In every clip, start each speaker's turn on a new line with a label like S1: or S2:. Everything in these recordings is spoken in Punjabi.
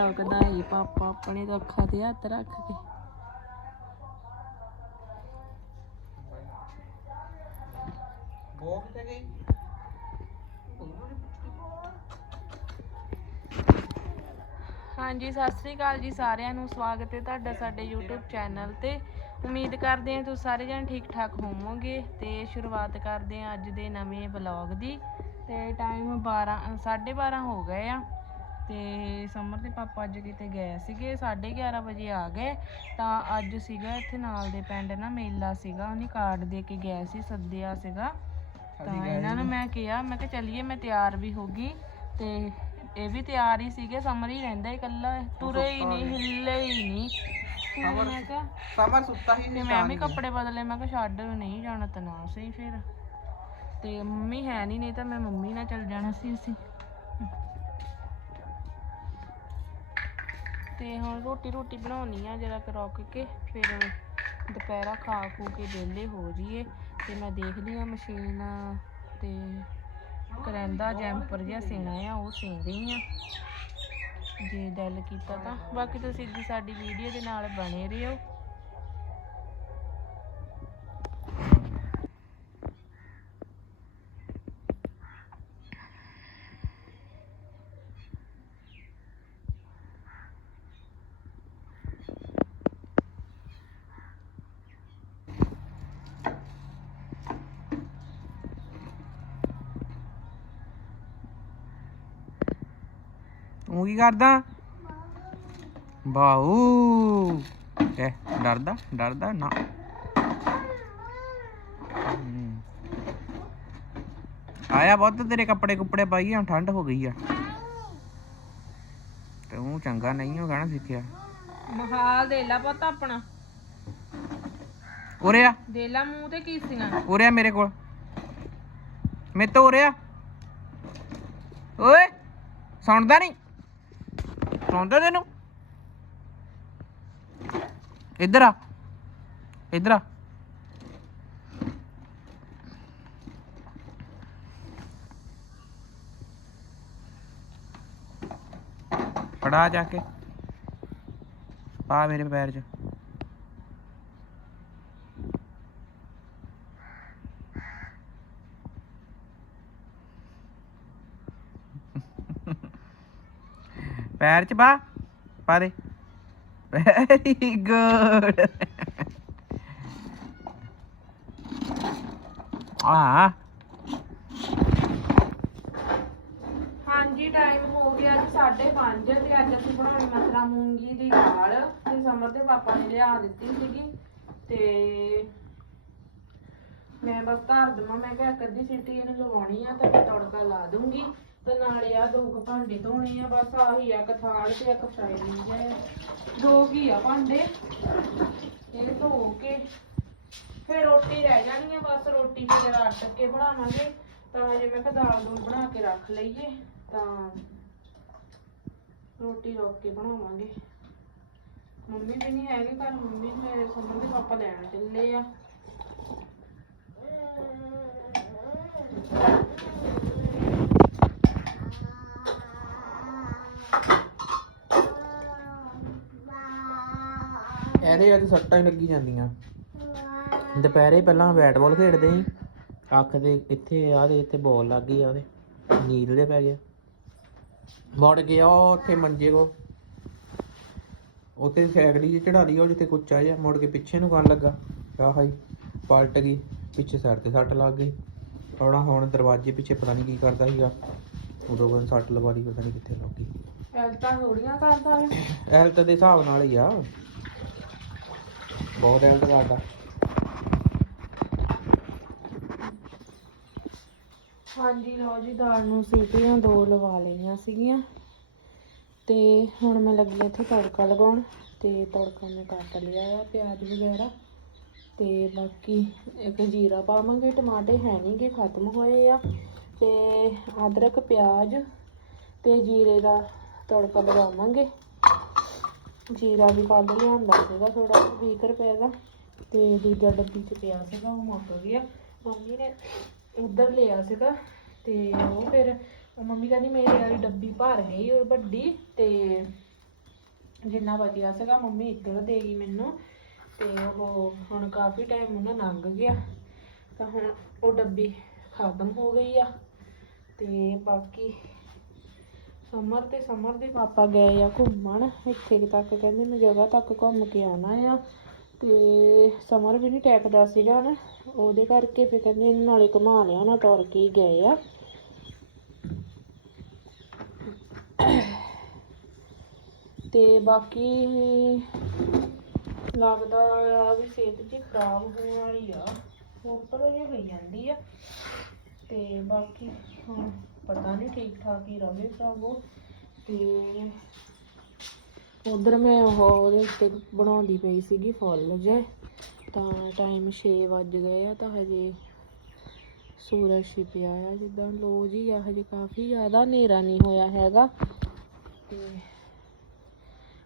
S1: ਲੱਗਦਾ ਏ ਪਾਪਾ ਆਪਣੇ ਤਾਂ ਅੱਖਾਂ ਤੇ ਹੱਥ ਰੱਖ ਕੇ।
S2: ਗਈ।
S1: ਹਾਂਜੀ ਸਤਿ ਸ੍ਰੀ ਅਕਾਲ ਜੀ ਸਾਰਿਆਂ ਨੂੰ। ਸਵਾਗਤ ਹੈ ਤੁਹਾਡਾ ਸਾਡੇ YouTube ਚੈਨਲ ਤੇ। ਉਮੀਦ ਕਰਦੇ ਹਾਂ ਤੁਸੀਂ ਸਾਰੇ ਜਣ ਠੀਕ ਠਾਕ ਹੋਵੋਗੇ ਤੇ ਸ਼ੁਰੂਆਤ ਕਰਦੇ ਹਾਂ ਅੱਜ ਦੇ ਨਵੇਂ ਵਲੌਗ ਦੀ। ਤੇ ਟਾਈਮ 12 12:30 ਹੋ ਗਏ ਆ। ਤੇ ਸਮਰ ਦੇ ਪਾਪਾ ਅੱਜ ਕਿਤੇ ਗਏ ਸੀਗੇ 11:30 ਵਜੇ ਆ ਗਏ। ਤਾਂ ਅੱਜ ਸੀਗਾ ਇੱਥੇ ਨਾਲ ਦੇ ਪਿੰਡ ਨਾ ਮੇਲਾ ਸੀਗਾ ਉਹਨੇ ਕਾਰਡ ਦੇ ਕੇ ਗਏ ਸੀ ਸੱਦਿਆ ਸੀਗਾ। ਤਾਂ ਇਹਨਾਂ ਨੂੰ ਮੈਂ ਕਿਹਾ ਮੈਂ ਕਿਹਾ ਚੱਲੀਏ ਮੈਂ ਤਿਆਰ ਵੀ ਹੋ ਗਈ। ਤੇ ਇਹ ਵੀ ਤਿਆਰ ਹੀ ਸੀਗੇ ਸਮਰ ਹੀ ਰਹਿੰਦਾ ਇਕੱਲਾ ਤੁਰੇ ਹੀ ਨਹੀਂ ਹਿੱਲੇ ਹੀ ਨਹੀਂ। ਤੇ ਮੈਂ ਕਿਹਾ
S2: ਸਮਰ ਸੁੱਤਾ ਹੀ ਨਹੀਂ
S1: ਮੈਂ ਵੀ ਕੱਪੜੇ ਬਦਲੇ ਮੈਂ ਕਿਹਾ ਛੱਡ ਨਹੀਂ ਜਾਣਾ ਤਾਂ ਨਾ ਸਹੀ ਫਿਰ। ਤੇ ਮੰਮੀ ਹੈ ਨਹੀਂ ਨਹੀਂ ਤਾਂ ਮੈਂ ਮੰਮੀ ਨਾਲ ਚੱਲ ਜਾਣਾ ਸੀ ਅਸੀਂ। ਤੇ ਹੁਣ ਰੋਟੀ ਰੋਟੀ ਬਣਾਉਣੀ ਆ, ਜਰਾ ਕੁ ਰੁਕ ਕੇ, ਫਿਰ ਦੁਪਹਿਰਾ ਖਾ ਖੂ ਕੇ ਵਿਹਲੇ ਹੋ ਜਾਈਏ। ਤੇ ਮੈਂ ਦੇਖਦੀ ਆ ਮਸ਼ੀਨ, ਤੇ ਕਰੈਂਦਾ ਜੈਂਪਰ ਜਿਹਾ ਸੀਣਾ ਆ, ਉਹ ਸੀਨ ਰਹੀ ਆ ਜੇ ਦਿਲ ਕੀਤਾ ਤਾਂ। ਬਾਕੀ ਤੁਸੀਂ ਸਾਡੀ ਵੀਡੀਓ ਦੇ ਨਾਲ ਬਣੇ ਰਹੋ।
S2: ਤੂੰ ਕੀ ਕਰਦਾ? ਬਾਊ ਐ ਡਰਦਾ ਡਰਦਾ ਨਾ। ਆਇਆ ਬਹੁਤ ਤੇਰੇ ਕੱਪੜੇ ਕੁੱਪੜੇ ਪਾਈਏ ਹੁਣ ਠੰਡ ਹੋ ਗਈ ਆ। ਤੂੰ ਚੰਗਾ ਨਹੀਂ ਹੋ ਗਾਣਾ ਸਿੱਖਿਆ।
S1: ਮਹਾਲ ਦੇ ਲਾ ਪਤਾ ਆਪਣਾ।
S2: ਉਰੇ ਆ।
S1: ਦੇ ਲਾ ਮੂੰਹ ਤੇ ਕੀ ਸੀਗਾ
S2: ਉਰੇ ਆ ਮੇਰੇ ਕੋਲ। ਮੇਰੇ ਤੋਂ ਉਰੇ ਆ। ਓਏ ਸੁਣਦਾ ਨਹੀਂ। ਸੁਣਦਾ ਤੈਨੂੰ? ਇੱਧਰ ਆ। ਇੱਧਰ ਆ। ਫੜਾ ਜਾ ਕੇ। ਪਾ ਮੇਰੇ ਪੈਰ 'ਚ। ਪੈਰ 'ਚ ਪਾ ਪਾ ਦੇ। ਵੈਰੀ ਗੁੱਡ ਆ
S1: ਹਾਂਜੀ ਟਾਈਮ ਹੋ ਗਿਆ ਜੀ 5:30 ਤੇ ਅੱਜ ਅਸੀਂ ਬਣਾਉਣੀ ਮਸਰਾ ਮੂੰਗੀ ਦੀ ਦਾਲ। ਤੇ ਸਮਰ ਦੇ ਪਾਪਾ ਨੇ ਲਿਆ ਦਿੱਤੀ ਸੀਗੀ। ਤੇ ਮੈਂ ਬਸ ਧਰ ਦਵਾਂ। ਮੈਂ ਕਿਹਾ ਇੱਕ ਅੱਧੀ ਸੀਟੀ ਇਹਨੂੰ ਲਵਾਉਣੀ ਆ ਤੇ ਮੈਂ ਤੜਕਾ ਲਾ ਦੂੰਗੀ। ਤੇ ਨਾਲੇ ਆ ਦੋ ਕੁ ਭਾਂਡੇ ਧੋਣੇ ਆ, ਬਸ ਆਹੀ ਆ, ਇੱਕ ਥਾਲ ਤੇ ਇੱਕ ਫਰਾਈਜ਼ ਹੈ ਦੋ ਕੀ ਆ ਭਾਂਡੇ? ਇਹ ਧੋ ਕੇ। ਫਿਰ ਰੋਟੀ ਰਹਿ ਜਾਣੀ ਆ, ਬਸ ਰੋਟੀ ਫਿਰ ਰੱਟ ਕੇ ਬਣਾਵਾਂਗੇ। ਤਾਂ ਜੇ ਮੈਂ ਕਿਹਾ ਦਾਲ ਦੂਲ ਬਣਾ ਕੇ ਰੱਖ ਲਈਏ, ਤਾਂ ਰੋਟੀ ਰੋਕ ਕੇ ਬਣਾਵਾਂਗੇ। ਮੰਮੀ ਵੀ ਨਹੀਂ ਹੈਗੇ ਘਰ, ਮੰਮੀ ਮੇਰੇ ਸਮਰ ਦੇ ਪਾਪਾ ਲੈਣ ਚੱਲੇ ਆ।
S2: ਇਹਦੇ ਅੱਜ ਸੱਟਾਂ ਹੀ ਲੱਗੀ ਜਾਂਦੀਆਂ। ਦੁਪਹਿਰੇ ਪਹਿਲਾਂ ਬੈਟ ਬਾਲ ਖੇਡਦੇ ਸੀ। ਅੱਖ ਦੇ ਇੱਥੇ ਆ ਦੇ ਇੱਥੇ ਬਾਲ ਲੱਗ ਗਈ ਆ ਉਹਦੇ। ਨੀਲ ਦੇ ਪੈ ਗਿਆ ਮੁੜ ਗਿਆ ਉਹ ਉੱਥੇ ਮੰਜੇ ਕੋ ਉੱਥੇ ਸਾਈਕਲ ਜੀ ਚੜਾ ਲਈ ਉਹ ਜਿੱਥੇ ਕੁੱਚਾ ਜਿਹਾ। ਮੁੜ ਕੇ ਪਿੱਛੇ ਨੂੰ ਕਰਨ ਲੱਗਾ। ਆਹ ਹਾਈ ਪਲਟ ਗਈ। ਪਿੱਛੇ ਸਿਰ ਤੇ ਸੱਟ ਲੱਗ ਗਈ। ਹੁਣ ਹੁਣ ਦਰਵਾਜ਼ੇ ਪਿੱਛੇ ਪਤਾ ਨਹੀਂ ਕੀ ਕਰਦਾ ਸੀਗਾ। ਉਦੋਂ ਕੋਲ ਸੱਟ ਲਵਾ ਲਈ ਪਤਾ ਨਹੀਂ ਕਿੱਥੇ ਲੱਗ ਗਈ।
S1: ਐਲ ਤਾਂ ਥੋੜੀਆਂ ਕਰਦਾ ਹੈ
S2: ਹੈਲਥ ਦੇ ਹਿਸਾਬ ਨਾਲ ਹੀ ਆ। ਬਹੁਤ ਹੈਲਥ ਕਰਦਾ
S1: ਹਾਂਜੀ, ਲਓ ਜੀ, ਦਾਲ ਨੂੰ ਸੀਟੀਆਂ ਦੋ ਲਵਾ ਲਈਆਂ ਸੀਗੀਆਂ। ਤੇ ਹੁਣ ਮੈਂ ਲੱਗੀ ਇੱਥੇ ਤੜਕਾ ਲਗਾਉਣ ਤੇ ਤੜਕਾ ਮੈਂ ਕੱਟ ਲਿਆ ਆ, ਪਿਆਜ਼ ਵਗੈਰਾ। ਤੇ ਬਾਕੀ ਇੱਕ ਜੀਰਾ ਪਾਵਾਂਗੇ, ਟਮਾਟੇ ਹੈ ਨਹੀਂਗੇ ਖਤਮ ਹੋਏ ਆ। ਤੇ ਅਦਰਕ, ਪਿਆਜ਼ ਤੇ ਜੀਰੇ ਦਾ ਤੜਕਾ ਲਗਾਵਾਂਗੇ। ਜੀਰਾ ਵੀ ਕੱਢ ਲਿਆਂਦਾ ਸੀਗਾ ਥੋੜਾ 20 ਰੁਪਏ ਦਾ। ਤੇ ਦੂਜਾ ਡੱਬੀ ਚ ਪਿਆ ਸੀਗਾ ਉਹ ਮੁੱਕ ਗਿਆ ਮੰਮੀ ਨੇ ਉੱਧਰ ਲਿਆ ਸੀਗਾ ਤੇ ਉਹ ਫਿਰ, ਉਹ ਮੰਮੀ ਕਹਿੰਦੀ ਮੇਰੇ ਵਾਲੀ ਡੱਬੀ ਭਰ ਗਈ ਉਹ ਵੱਡੀ ਤੇ ਜਿੰਨਾ ਬਚਿਆ ਸੀਗਾ ਮੰਮੀ ਇੱਧਰ ਦੇ ਗਈ ਮੈਨੂੰ ਤੇ ਉਹ ਹੁਣ ਕਾਫੀ ਟਾਈਮ ਉਹਨਾਂ ਲੰਘ ਗਿਆ। ਤਾਂ ਹੁਣ ਉਹ ਡੱਬੀ ਖਤਮ ਹੋ ਗਈ ਆ ਤੇ ਬਾਕੀ ਸਮਰ ਤੇ ਸਮਰ ਦੇ ਪਾਪਾ ਗਏ ਆ ਘੁੰਮਣ, ਇੱਥੇ ਤੱਕ ਕਹਿੰਦੇ ਮੈਂ ਜਗ੍ਹਾ ਤੱਕ ਘੁੰਮ ਕੇ ਆਣਾ ਆ। ਤੇ ਸਮਰ ਵੀ ਨਹੀਂ ਟੈਕਦਾ ਸੀਗਾ ਨਾ, ਉਹਦੇ ਕਰਕੇ ਫਿਰ ਕਹਿੰਦੇ ਇਹਨੂੰ ਨਾਲੇ ਘੁਮਾ ਲਿਆ ਨਾ, ਤੁਰ ਕੇ ਗਏ ਆ। ਤੇ ਬਾਕੀ ਲੱਗਦਾ ਆ ਵੀ ਸਿਹਤ ਜੀ ਖਰਾਬ ਹੋਣ ਵਾਲੀ ਆ, ਹੋਰ ਇਹ ਹੋਈ ਜਾਂਦੀ ਆ। ਤੇ ਬਾਕੀ ਹੁਣ ਪਤਾ ਨਹੀਂ ਠੀਕ ਠਾਕ ਹੀ ਰਹੇ ਸਭ ਤੇ ਉਧਰ ਮੈਂ ਉਹ ਉਹਦੇ ਉੱਤੇ ਬਣਾਉਂਦੀ ਪਈ ਸੀਗੀ ਫੁੱਲ ਜੇ। ਤਾਂ ਟਾਈਮ 6 ਵੱਜ ਗਏ ਆ ਤਾਂ ਹਜੇ ਸੂਰਜ ਛਿਪਿਆ ਆ ਜਿੱਦਾਂ। ਲੋ ਜੀ ਆ ਹਜੇ ਕਾਫੀ ਜ਼ਿਆਦਾ ਹਨੇਰਾ ਨਹੀਂ ਹੋਇਆ ਹੈਗਾ। ਤੇ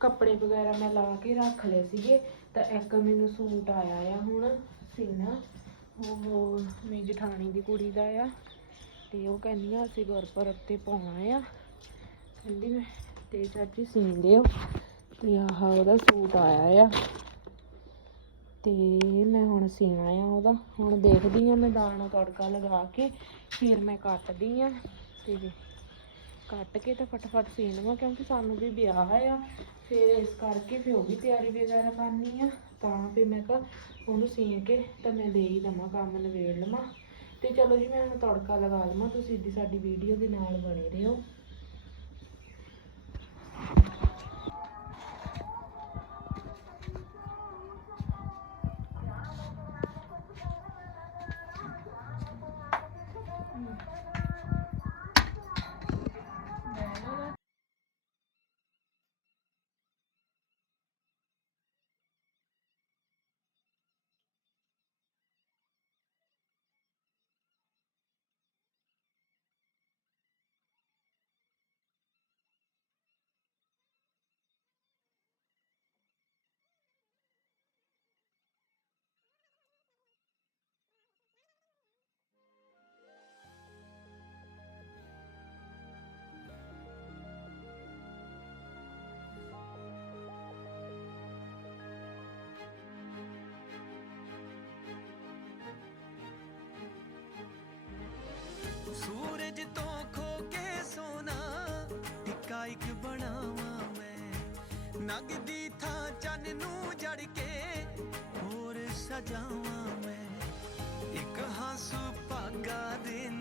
S1: ਕੱਪੜੇ ਵਗੈਰਾ ਮੈਂ ਲਾ ਕੇ ਰੱਖ ਲਏ ਸੀਗੇ। ਤਾਂ ਇੱਕ ਮੈਨੂੰ ਸੂਟ ਆਇਆ ਆ ਹੁਣ, ਸੀਨਾ। ਉਹ ਮੇਰੀ ਜਠਾਣੀ ਦੀ ਕੁੜੀ ਦਾ ਆ। ਤੇ ਉਹ ਕਹਿੰਦੀ ਆ, ਅਸੀਂ ਗੁਰਪੁਰਬ ਤੇ ਪਾਉਣਾ ਆ। ਕਹਿੰਦੀ ਮੈਂ ਤੇ ਚਾਚੀ ਸੀਨ ਦਿਓ ਤੇ ਆਹ ਉਹਦਾ ਸੂਟ ਆਇਆ ਆ। ਤੇ ਮੈਂ ਹੁਣ ਸੀਣਾ ਆ ਉਹਦਾ। ਹੁਣ ਦੇਖਦੀ ਆ ਮੈਂ ਦਾਣਾ ਤੜਕਾ ਲਗਾ ਕੇ, ਫਿਰ ਮੈਂ ਕੱਟਦੀ ਆ। ਤੇ ਕੱਟ ਕੇ ਤਾਂ ਫਟਾਫਟ ਸੀ ਲਵਾਂ ਕਿਉਂਕਿ ਸਾਨੂੰ ਵੀ ਵਿਆਹ ਆ। ਫਿਰ ਇਸ ਕਰਕੇ ਫਿਰ ਉਹ ਵੀ ਤਿਆਰੀ ਵਗੈਰਾ ਕਰਨੀ ਆ। ਤਾਂ ਫਿਰ ਮੈਂ ਕਿਹਾ ਉਹਨੂੰ ਸੀਣ ਕੇ ਤਾਂ ਮੈਂ ਦੇ ਹੀ ਦੇਵਾਂ, ਕੰਮ ਨਵੇੜ ਲਵਾਂ। ਤੇ ਚਲੋ ਜੀ ਮੈਂ ਹੁਣ ਤੜਕਾ ਲਗਾ ਲਵਾਂ, ਤੁਸੀਂ ਦੀ ਸਾਡੀ ਵੀਡੀਓ ਦੇ ਨਾਲ ਬਣੇ ਰਹੋ।
S3: ਸੂਰਜ ਤੋਂ ਖੋ ਕੇ ਸੋਨਾ ਟਿੱਕਾ ਇੱਕ ਬਣਾਵਾਂ ਮੈਂ। ਨਗਦੀ ਥਾਂ ਚੰਨ ਨੂੰ ਜੜ ਕੇ ਹੋਰ ਸਜਾਵਾਂ ਮੈਂ। ਇੱਕ ਹੰਸੂ ਭਾਗਾ ਦਿਨ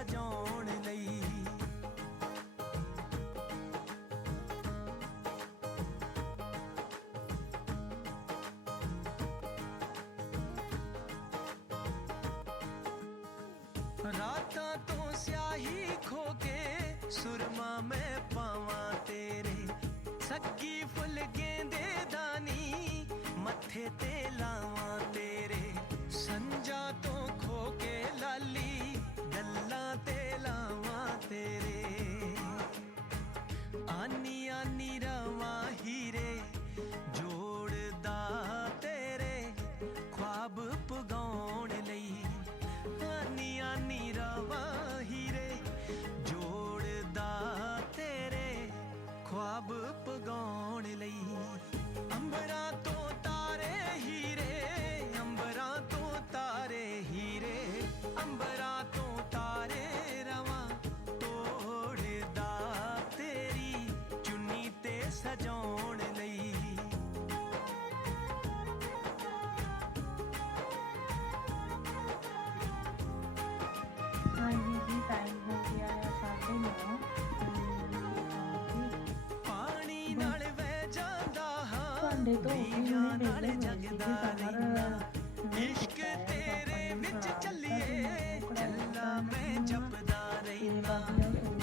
S3: ਸਜਾਉਣ ਲਈ। ਰਾਤਾਂ ਤੋਂ ਸਿਆਹੀ ਖੋ ਕੇ ਸੁਰਮਾ ਮੈਂ ਪਾਵਾਂ ਤੇਰੇ। ਸੱਗੀ ਫੁੱਲ ਗੇਂਦੇ ਦਾਨੀ ਮੱਥੇ ਤੇ ਲਾਵਾਂ ਤੇਰੇ। ਸੰਜਾ
S1: ਭਾਂਡੇ ਧੋ ਕੇ ਵਿਹਲੇ ਹੋਏ
S3: ਜਗਦਾ ਰਹਿਣਾ ਇਸ਼ਕ ਤੇਰੇ ਵਿੱਚ ਚੱਲੀਏ। ਚੱਲਾ ਮੈਂ ਜਪਦਾ ਰਹਿਣਾ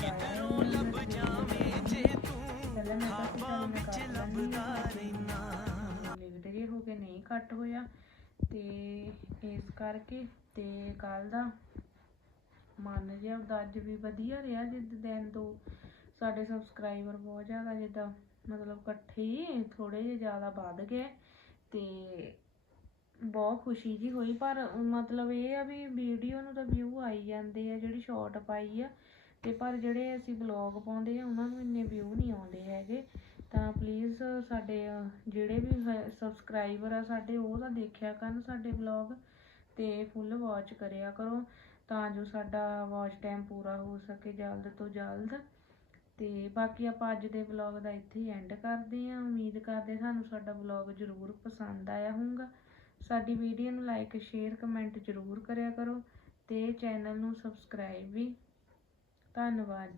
S3: ਕਿਧਰੋਂ ਲੱਭ ਜਾਵੇਂ ਜੇ ਤੂੰ ਖਾਬਾਂ ਵਿੱਚ ਲੱਭਦਾ ਰਹਿਣਾ
S1: ਤੇ ਇਸ ਕਰਕੇ ਤੇ ਕੱਲ ਦਾ ਮਨ ਜਿਹਾ ਅੱਜ ਵੀ ਵਧੀਆ ਰਿਹਾ ਜਿੱਦ ਦਿਨ ਤੋਂ। ਸਾਡੇ ਸਬਸਕ੍ਰਾਈਬਰ ਬਹੁਤ ਜ਼ਿਆਦਾ ਜਿੱਦਾਂ ਮਤਲਬ ਇਕੱਠੇ ਹੀ ਥੋੜੇ ਜਿਹੇ ਜ਼ਿਆਦਾ ਵੱਧ ਗਏ ਤੇ ਬਹੁਤ ਖੁਸ਼ੀ ਜੀ ਹੋਈ, ਪਰ ਮਤਲਬ ਇਹ ਆ ਵੀ ਵੀਡੀਓ ਨੂੰ ਤਾਂ ਵਿਊ ਆਈ ਜਾਂਦੇ ਆ, ਜਿਹੜੀ ਸ਼ਾਰਟ ਪਾਈ ਆ ਤੇ ਪਰ ਜਿਹੜੇ ਅਸੀਂ ਵਲੌਗ ਪਾਉਂਦੇ ਆ, ਉਹਨਾਂ ਨੂੰ ਇੰਨੇ ਵਿਊ ਨਹੀਂ ਆਉਂਦੇ ਹੈਗੇ। ਤਾਂ ਪਲੀਜ਼ ਸਾਡੇ ਜਿਹੜੇ ਵੀ ਸਬਸਕ੍ਰਾਈਬਰ ਆ ਸਾਡੇ, ਉਹ ਤਾਂ ਦੇਖਿਆ ਕਰਨ ਸਾਡੇ ਵਲੌਗ ਤੇ ਫੁੱਲ ਵਾਚ ਕਰਿਆ ਕਰੋ, ਤਾਂ ਜੋ ਸਾਡਾ ਵਾਚ ਟਾਈਮ ਪੂਰਾ ਹੋ ਸਕੇ ਜਲਦ ਤੋਂ ਜਲਦ। ਤੇ ਬਾਕੀ ਆਪਾਂ ਅੱਜ ਦੇ ਵਲੌਗ ਦਾ ਇੱਥੇ ਹੀ ਐਂਡ ਕਰਦੇ ਹਾਂ। ਉਮੀਦ ਕਰਦੇ ਸਾਨੂੰ ਸਾਡਾ ਵਲੌਗ ਜ਼ਰੂਰ ਪਸੰਦ ਆਇਆ ਹੋਊਗਾ। ਸਾਡੀ ਵੀਡੀਓ ਨੂੰ ਲਾਈਕ ਸ਼ੇਅਰ ਕਮੈਂਟ ਜ਼ਰੂਰ ਕਰਿਆ ਕਰੋ ਤੇ ਚੈਨਲ ਨੂੰ ਸਬਸਕ੍ਰਾਈਬ ਵੀ। ਧੰਨਵਾਦ ਜੀ।